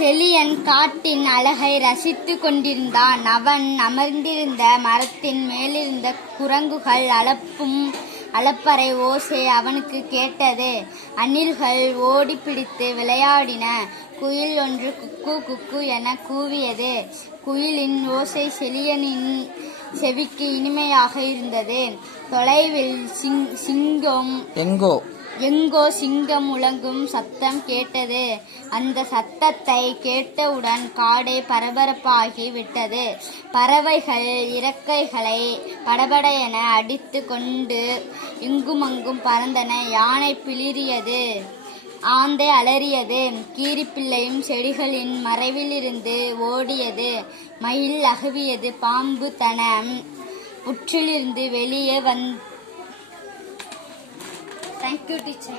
செழியன் காட்டின் அழகை ரசித்துக் கொண்டிருந்தான். அவன் அமர்ந்திருந்த மரத்தின் மேலிருந்த குரங்குகள் அலப்பறை ஓசை அவனுக்கு கேட்டது. அணில்கள் ஓடி பிடித்து விளையாடின. குயில் ஒன்று குக்கு குக்கு என கூவியது. குயிலின் ஓசை செழியனின் செவிக்கு இனிமையாக இருந்தது. தொலைவில் எங்கோ சிங்கம் முழங்கும் சத்தம் கேட்டது. அந்த சத்தத்தை கேட்டவுடன் காடே பரபரப்பாகி விட்டது. பறவைகள் இறக்கைகளை படபடையென அடித்து கொண்டு இங்குமங்கும் பறந்தன. யானை பிளிறியது, ஆந்தை அலறியது. கீரிப்பிள்ளையும் செடிகளின் மறைவிலிருந்து ஓடியது. மயில் அகவியது. பாம்பு தன புற்றிலிருந்து வெளியே Thank you, teacher.